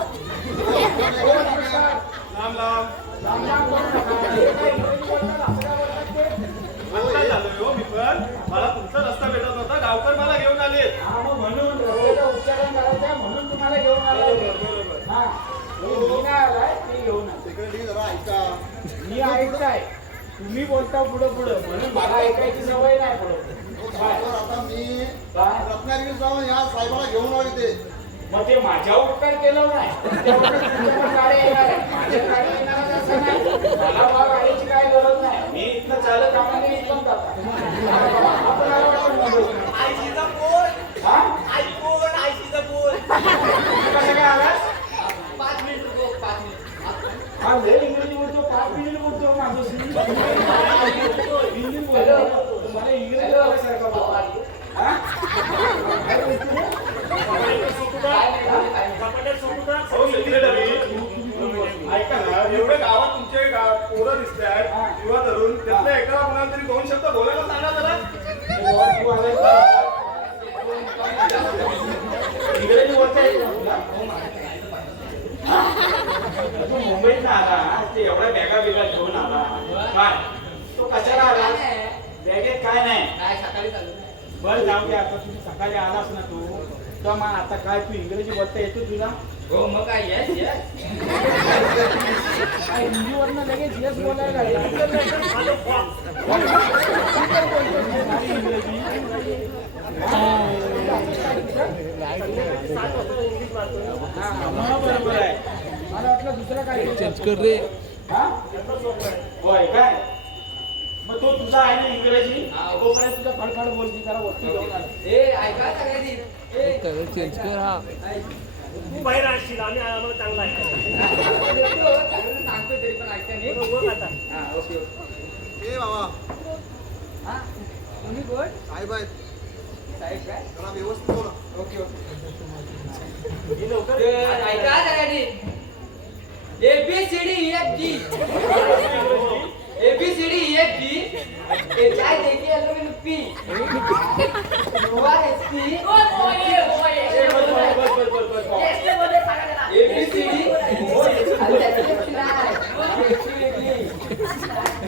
लांब लांब लांब लांब बोलू नका हे काय इंग्रजी बोलतात असं काय बोलतात ते काय झालं हो मी पण मला तुमचा रस्ता भेटत नव्हता गावकर मला घेऊन आले हा मग म्हणून रस्त्याचं उच्चारण करायचं आहे म्हणून तुम्हाला घेऊन आलाय बरोबर हा मी नाही आलाय मी घेऊन आलो सेक्रेटरी जरा ऐका मी ऐकताय तुम्ही बोलता पुढं पुढं म्हणून मला ऐकायची सवय नाही पुढं काय आता मी काय रत्नागिरी जाऊन या साहेबाला घेऊन आले ते मग ते माझ्या उपकार केलं नाही तुमच्याकडे गाडी येणार आहे. माझ्या गाडी येणार आहे असं नाही. मला बा गाडीची काय गरज नाही मी इथनं चालत आम्हाला इथून जातात आपण आयशीचा फोन हा आयफोन आयशीचा फोन कसं काय आलास 5 मिनिट रुको 5 मिनिट हा लय इंग्रजी बोलतो 5 मिनिट बोलतो माझ्याशी हिंदी बोलतो मला इंग्रजी बोलायसारखं बोलतो हा काय बोलतो रे? हो सेक्रेटरी ऐका ना एवढे गावात तुमचे पोरं दिसत आहेत युवा तरुण त्यातल्या एका कोणाला तरी 2 शब्द बोलायला सांगा जरा तू आलाय का? इंग्रजी बोलता येत नाही तुला? तू मुंबईत आला ते एवढ्या बॅगा बिगा घेऊन आला काय तो कशाला आला बॅगेत काय नाही काय सकाळी चालू बरं जाऊ दे आता तुम्ही सकाळी आलास ना तू तर मग आता काय तू इंग्रजी बोलता येतो तुला हो मग काय येस येस काय हिंदीवरनं लगेच येस बोलायला लागला. हा, बरोबर आहे मला वाटलं दुसरं काय चेंज कर रे हा होय काय मग तो तुझा आहे ना इंग्रजी तोपर्यंत तुझा फडफड बोलती जरा वस्तू घेऊन आला. ए ऐका सगळ्यांनी चेंज कर हा तू बाहेर असशील आम्ही आम्हाला चांगला आहे सांगतो तरी पण ऐका नाही बघ आता हा ओके ओके ए बाबा हा तुम्ही कोण साहेब आहेत साहेब काय जरा व्यवस्थित बोला ओके ओके ऐका सगळ्यांनी ABCD EFG ABCD EFG चाय देखिए लोग in P ORST ABCD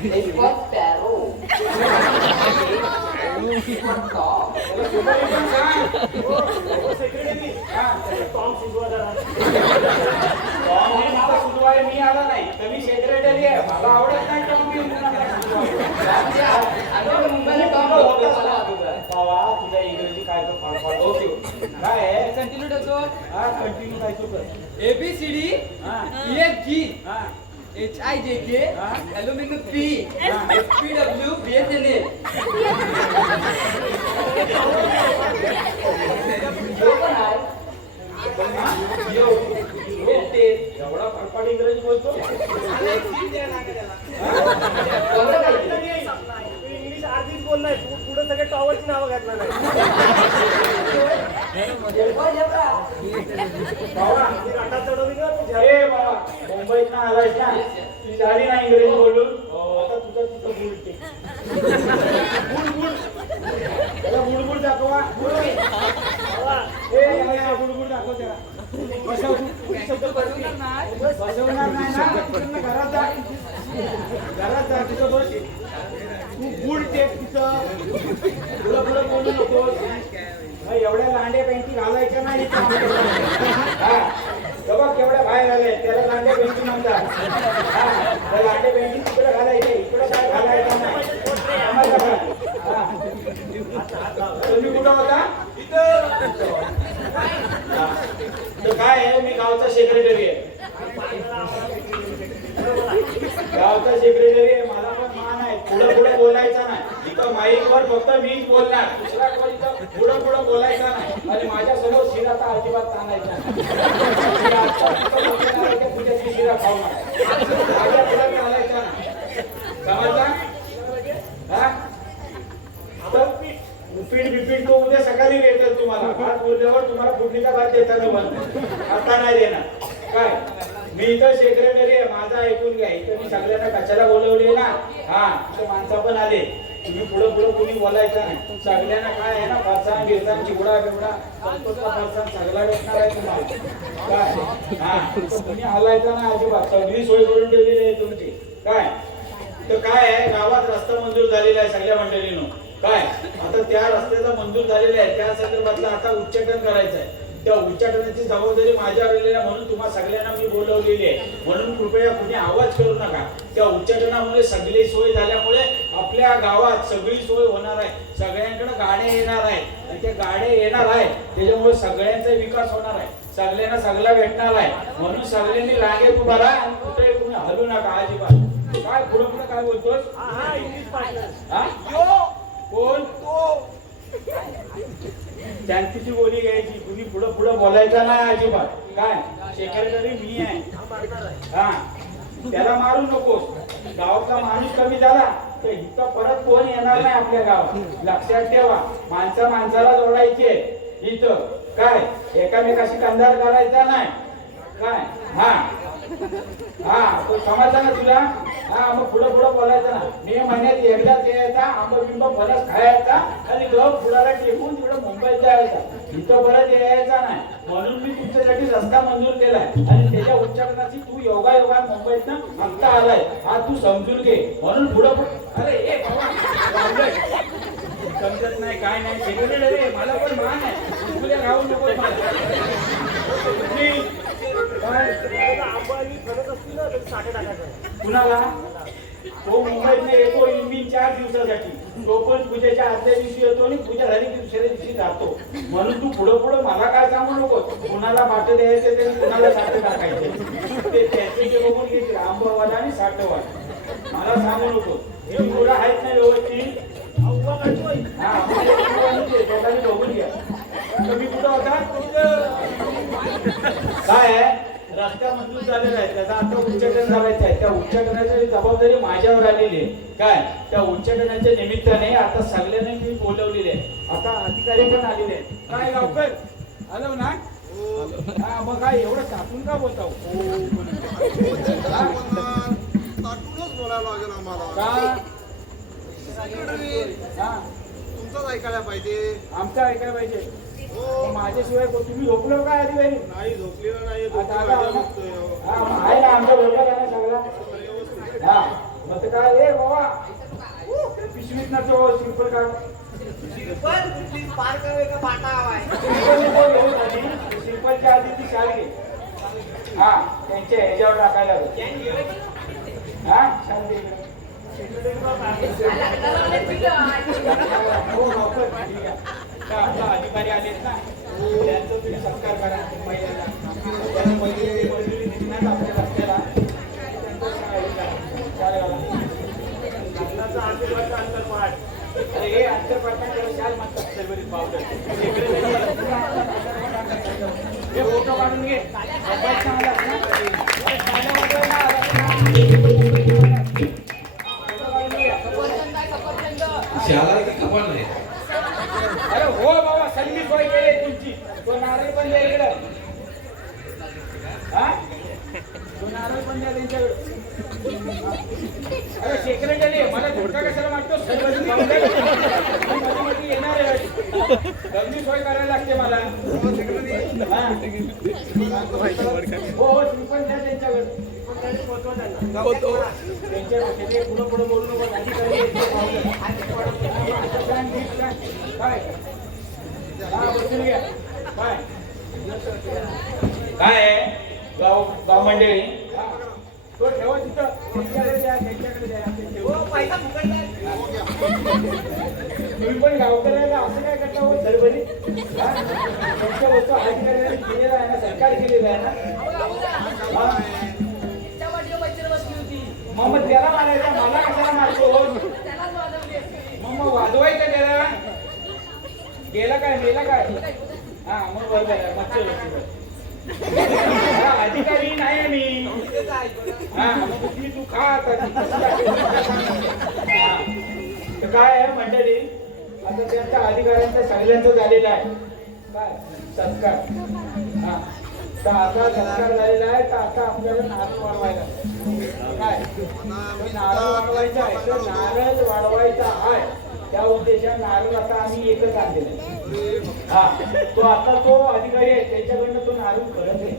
It was sparrow. It was dog. त्याला सुपारी पण सांग. सेक्रेटरी टॉम शिजवा जरा टॉम हे मला सुजवाय मी आला नाही तर मी सेक्रेटरी आहे मला आवडत नाही टॉम घेऊन आणि मुंबईला टॉम होता मला अगोदर. बाबा तुझ्या इंग्रजी काय तो ओके काय आहे कंटिन्यू ठेवतो हा कंटिन्यू काय तू कर ABCD हा EFG हा HIJK हा. Aluminum P FPW BSNL तो पण आहे. एवढा फडफड इंग्रजी बोलतो एवढं काही. तू इंग्लिश अर्धीच बोललाय तू पुढे सगळे टॉवरची नावं घातलं नाही एवढं एवढा. बाबा ती रटा चढवली ना तू अरे बाबा मुंबईत ना आलायस ना तुझी झाली ना इंग्रजी बोलून आता तुझं तुझं बुलटे बुडबुड त्याला बुडबुड दाखवा बुडबुड दाखव त्याला बसवणार नाही ना त्यांना घरात जा तिथं बस तू गुड टेक तिथं पुढं पुढं बोलू नकोस एवढ्या लांड्या पॅन्टी घालायच्या नाही हा बघा केवढ्या बाहेर आले त्याला लांड्या पॅन्टी म्हणतात हा त्या लांड्या पॅन्टी तिकडे घालायचे इकडे काय घालायचं नाही तुम्ही कुठं होता तर काय आहे मी गावचा सेक्रेटरी आहे गावचा सेक्रेटरी आहे मला पण मान आहे पुढं पुढं बोलायचं नाही इथं माईकवर फक्त मीच बोलणार दुसरा कोण इथं पुढं पुढं बोलायचा नाही आणि माझ्या समोर शिरा तर अजिबात सांगायचा तुझ्याची शिरा खाऊ माझ्या पुढं चालायचा नाही समजला हा उपीट बिपीट तो उद्या सकाळी येतात तुम्हाला भात बोलल्यावर तुम्हाला फोडणीचा भात देताना बंद आता नाही देणार काय मी इथं सेक्रेटरी आहे माझा ऐकून घ्या इथं मी सगळ्यांना कशाला बोलवले ना हा इथं माणसं पण आले तुम्ही पुढं पुढं कोणी बोलायचं नाही सगळ्यांना काय आहे ना फरसाण गिरसाण चिवडा बिवडा संतोषचा फरसाण सगळा भेटणार आहे तुम्हाला काय हा तुम्ही हलायचा ना अजिबात सगळी सोय करून ठेवलेली आहे तुमची काय तर काय आहे गावात रस्ता मंजूर झालेला आहे सगळ्या मंडळीनं काय आता त्या रस्त्याचा मंजूर झालेला आहे त्या संदर्भातला आता उच्चाटन करायचं आहे त्या उच्चाटनाची जबाबदारी माझ्यावर आलेली आहे म्हणून तुम्हा सगळ्यांना मी बोलवलेली आहे म्हणून कृपया कुणी आवाज करू नका त्या उच्चाटनामुळे सगळी सोय झाल्यामुळे आपल्या गावात सगळी सोय होणार आहे सगळ्यांकडे गाड्या येणार आहेत आणि त्या गाड्या येणार आहे त्याच्यामुळे सगळ्यांचा विकास होणार आहे सगळ्यांना सगळा भेटणार आहे म्हणून सगळ्यांनी रांगेत उभा राहा आणि कुठे कुणी हलू नका अजिबात काय पुढे पुढे काय बोलतोस हा इंग्लिश पार्टनर हा कोण शांतीची बोली घ्यायची कुणी पुढं पुढं बोलायचं नाही अजिबात काय सेक्रेटरी मी आहे हा त्याला मारू नकोस गावातला माणूस कमी झाला तर इथं परत कोण येणार नाही आपल्या गावात लक्षात ठेवा माणसं माणसाला जोडायची आहे इथं काय एकामेकाशी कंधार करायचा नाही काय हा हा तो समजला ना तुला हा मग पुढं पुढं बोलायचं ना मे महिन्यात एकदाच यायचा आंबबिंब फणस खायचा आणि गप फुलाला टेकून तिकडं मुंबईत जायचा इथं परत यायचा नाही म्हणून मी तुमच्यासाठी रस्ता मंजूर केलाय आणि त्याच्या उच्चाटनाची तू योगायोगात मुंबईतनं आत्ता आलाय हा तू समजून घे म्हणून पुढं पुढं अरे ए बाबा समजत नाही काय नाही सेक्रेटरी रे मला पण मान आहे तुला राहू नको आंबानी फरक असतील ना तर साठे टाकायचं कुणाला तो मुंबईत येतो इंबिन 4 दिवसासाठी तो पण पूजेच्या आदल्या दिवशी येतो आणि पूजा झाली की दुसऱ्या दिवशी जातो म्हणून तू पुढं पुढं मला काय सांगू नको कुणाला वाट द्यायचे ते कुणाला साठे टाकायचे ते त्याचे बघून घ्यायचे आंबावाला आणि साठवाला मला सांगू नको हे मुलं आहेत ना व्यवस्थित हा दोघांनी बघून घ्या तुम्ही कुठं होता काय आहे रस्ता मंजूर झालेला आहे त्याचा आता उच्चाटन करायचं आहे त्या उच्चाटनाची जबाबदारी माझ्यावर आलेली आहे काय त्या उच्चाटनाच्या निमित्ताने आता सगळ्यांनी मी बोलवलेले आहे आता अधिकारी पण आलेले आहेत काय गावकर आलो ना हा मग काय एवढं कापून का बोलताव ताटूनच बोलायला लागेल आम्हाला का हा तुमचंच ऐकायला पाहिजे आमचं ऐकायला पाहिजे हो माझ्याशिवाय तुम्ही झोपलो काय अधिकारी नाही झोपलेलं नाही आता आहे ना आमचा वेगळा गाणं सगळा हा मग ते काय ए बाबा पिशवीत ना तो सिंपल काढ सिंपलच्या आधी ती शाल घे हा त्यांच्या ह्याच्यावर टाकायला हा शाल दे आता अधिकारी आलेत ना त्यांचा तुम्ही सत्कार करा महिलांना आपल्या रस्त्याला अरे हे अंतरपाठाच्या शाल म्हणतात सर्वरीत पावडर हे फोटो काढून घे अरे हो बाबा संधी सोय केली तुमची तो नारळ पण द्या इकडं हा तो नारळ पण द्या त्यांच्याकडे अरे सेक्रेटरी मला धोका कशाला मागतो मध्ये येणार आहे गर्दी सोय करायला लागते मला हो श्रीपण द्या त्यांच्याकडे त्यांच्या पुढं पुढं बोलू नको काय बसून घ्या काय आहे गाव गाव मंडळी तो ठेवा तिथं त्यांच्याकडे द्या त्यांच्याकडे द्या तुम्ही पण गावकऱ्याला असं काय करता हो सरबरी तुमच्या वस्तू अधिकाऱ्याने केलेला आहे ना सरकार केलेला आहे ना मग त्याला मारायचा मला कशाला मारतो मग वाजवायचं त्याला गेला काय मेला काय हा मग बरोबर मच्छर अधिकारी नाही मी हा मग तू खा काय आहे मंडळी आता त्यांच्या अधिकाऱ्यांचा सगळ्यांचं झालेलं आहे काय सत्कार हा तर आता सत्कार झालेला आहे तर आता आपल्याला नारळ वाढवायला काय नारळ वाढवायचा आहे तर नारळ वाढवायचा आहे त्या उद्देशाने नारळ आता आम्ही एकच आणलेला हा तो आता तो अधिकारी आहे त्याच्याकडनं तो नारळ करत आहे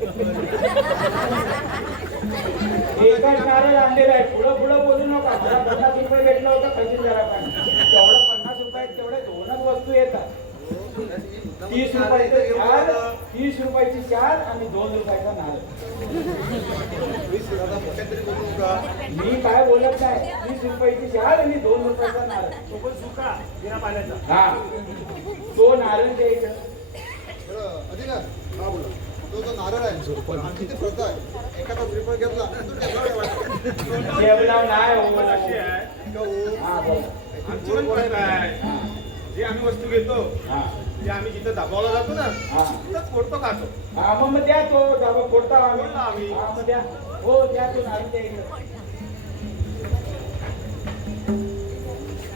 एकच नारळ आणलेला आहे पुढं पुढं बोलू नका मला 50 रुपये भेटलं होतं खजिनदाराकडे तेवढं 50 रुपयात तेवढ्या दोनच वस्तू येतात 30 रुपयाचं शाल 30 रुपयाची शाल आणि 2 रुपयाचा नारळ मी काय बोलत नाही 30 रुपयाची शाल आणि 2 रुपयाचा नारळ सोबत सुका बिना पाण्याचा हा तो नारळ द्यायचा अधिकार हा बोला तो जो नारळ आहे आमची ती प्रथा आहे एखादा श्रीफळ घेतला तो जेवला नाही हो अशी आहे हा बोला आमची पण प्रथा आहे जे आम्ही वस्तू घेतो हा जे आम्ही जिथं दाबावला जातो ना हा तिथं फोडतो खातो हा मग द्या तो दाबा फोडता फोडला आम्ही. हा मग द्या हो द्या तो नारळ द्या इकडे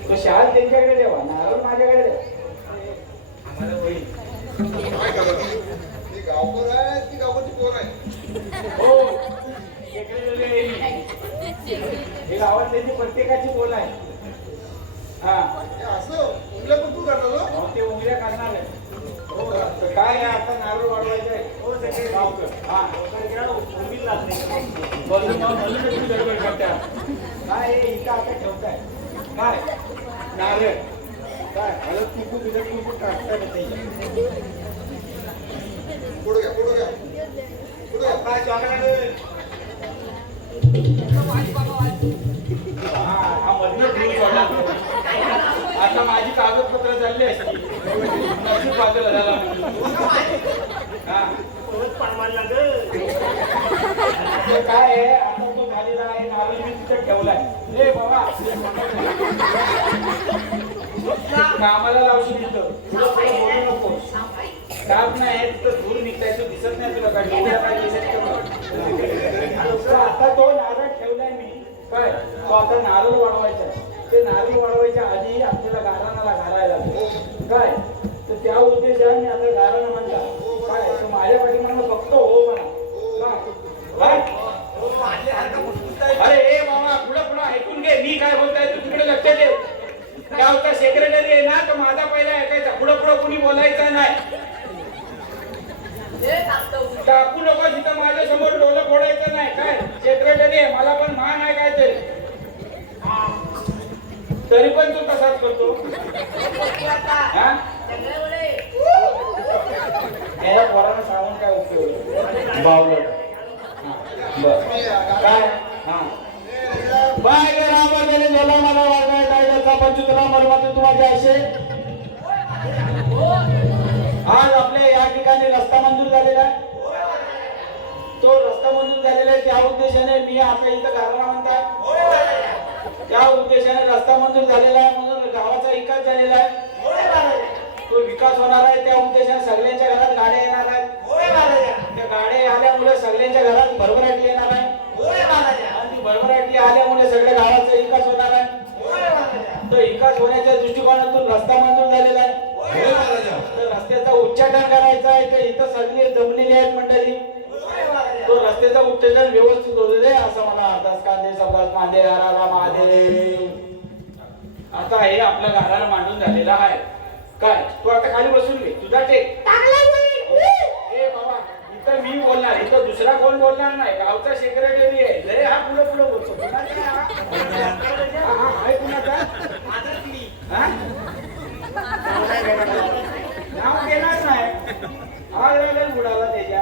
तो शाल त्यांच्याकडे द्यावा नारळ माझ्याकडे द्या आम्हाला होईल काय करायचं ती गावकर आहे ती गावकरची पोर आहे हो सेक्रेटरी आहे मी. हे गावात त्यांची प्रत्येकाची बोल आहे हा हे असं उमल्या पण तू करणार ना अहो, ते उंगल्या करणार आहे हो तर काय आहे आता नारळ वाढवायचं आहे हो सेक्रेटरी गावकर हा बोलून तुम्ही गडबड करता काय हे इथं आता ठेवताय काय नारळ काय हळद कुकू बिजट कुकू टाकता नाही पुढे घ्या पुढे घ्या पुढे घ्या काय चॉकलेट हा मधनं दूर सोडला आता माझी कागदपत्र चालली असती नशीब बाजूला झाला हा ते काय आहे आता तो झालेला आहे नारळ मी तिथे ठेवलाय रे बाबा कामाला लावशील तिथं पुढं पुढं बोलू नको काम नाही तिथं दूर निघतायचं दिसत नाही तुला काय डोळ्या काय दिसत आता तो नारळ ठेवलाय मी काय तो आता नारळ वाढवायचा आहे ते नारळ वाढवायच्या आधी आपल्याला गाराणाला घालायला लागेल काय तर त्या उद्देशाने आता गाराणा म्हणला काय तर माझ्या पाठीमागं फक्त हो म्हणा काय अरे ए बाबा पुढं पुढं ऐकून घे मी काय बोलताय तू तिकडे लक्ष दे गावचा सेक्रेटरी आहे ना तर माझा पहिला ऐकायचा पुढं पुढं कुणी बोलायचं नाही टाकू नको तिथं माझ्या समोर डोलं फोडायचं नाही काय सेक्रेटरी आहे मला पण मान आहे काय तरी तरी पण तू तसाच करतो हा? या पोरानं सांगून काय उपयोग बावलट काय हा बाय गे रामाने झाला मला वागायला पंचुतला मरमाते तुम्हाला असे आज आपल्या या ठिकाणी रस्ता मंजूर झालेला आहे तो रस्ता मंजूर झालेला आहे त्या उद्देशाने मी आपल्या इथं घालणार म्हणतात त्या उद्देशाने रस्ता मंजूर झालेला आहे म्हणून गावाचा विकास झालेला आहे तो विकास होणार आहे त्या उद्देशाने सगळ्यांच्या घरात गाड्या येणार आहेत त्या गाड्या आल्यामुळे सगळ्यांच्या घरात भरभराटी येणार आहे आणि ती भरभराटी आल्यामुळे सगळ्या गावाचा विकास होणार आहे तो विकास होण्याच्या दृष्टिकोनातून रस्ता मंजूर झालेला आहे तर रस्त्याचा उच्चाटन करायचा आहे तर इथं सगळे जमलेली आहेत मंडळी तो रस्त्याचा उच्चाटन व्यवस्थित होऊ दे असं मला अर्धास कांदे सबदास मांदे हरारा महादेव आता हे आपल्या घराला मांडून झालेला आहे काय तू आता खाली बसून घे तुझा टेक ए बाबा इथं मी बोलणार इथं दुसरा कोण बोलणार नाही गावचा सेक्रेटरी आहे जरे हा पुढे पुढे बोलतो आहे कुणाचा हा? नाव देणार नाही आवाज लागेल बुडाला त्याच्या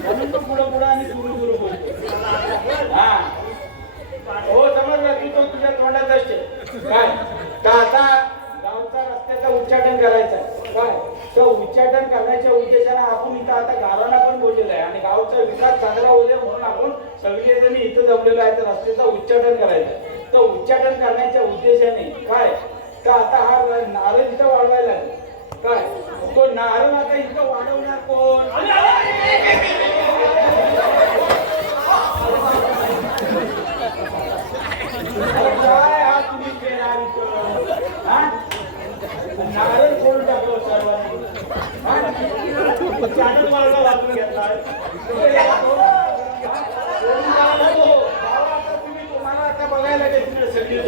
म्हणून तो पुढं पुढं आणि सुरू सुरू बोलतो हा हो समजला तू तो तुझ्या तोंडात असते काय तर आता गावचा रस्त्याचा उच्चाटन करायचं काय तर उच्चाटन करण्याच्या उद्देशाने आपण इथं आता गावाला पण बोललेलं आहे आणि गावचा विकास चांगला होऊ दे म्हणून आपण सगळे जण इथं जमलेलो आहे तर रस्त्याचं उच्चाटन करायचं तर उच्चाटन करण्याच्या उद्देशाने काय तर आता हा नारळ इथं वाढवायला काय तो नारळ आता इथं वाढवणार कोण काय हा तुम्ही केला नारळ कोण टाकलो सर्वांनी चॅनल वाढला वापरून घेतला तुम्हाला आता बघायला तिकडे सगळी